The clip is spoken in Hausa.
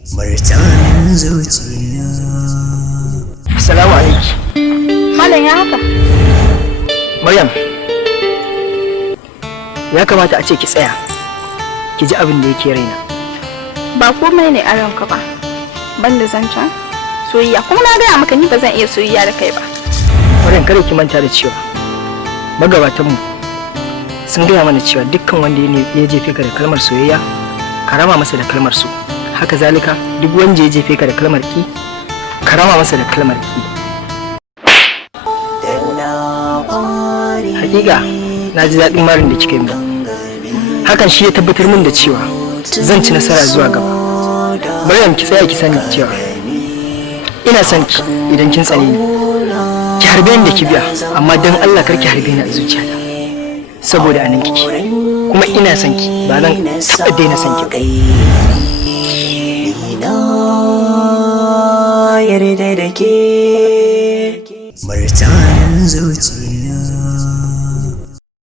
Martanin zuciya. Assalamu alaikum. Malam ya haka? Maryam, ya kamata a ce ki tsaya ki ji abin da yake raina. Ba komai ne a ranka ba, banda zancen soyayya, kuma na gaya maka ni ba zan iya soyayya da kai ba. Maryam, kada ki manta da cewa magabatanmu sun gaya mana cewa dukkan wanda ya jefe ka da kalmar soyayya ka rama masa da kalmar so. Haka zalika duk wanda ya jefe ka da kalmar ki ka rama masa da kalmar ki. Hakika na ji daɗin marin da kika yi min. Hakan shi ya tabbatar min da cewa zan ci nasara zuwa gaba. Maryam, ki tsaya ki sani cewa ina son ki idan kin tsane ni. Ki harbe ni da kibiya, amma dan Allah kar ki harbe ni a zuciyata. Saboda anan kike. Kuma ina son ki, ba zan taɓa daina son ki ba. Yarda da ke Martanin zuciya.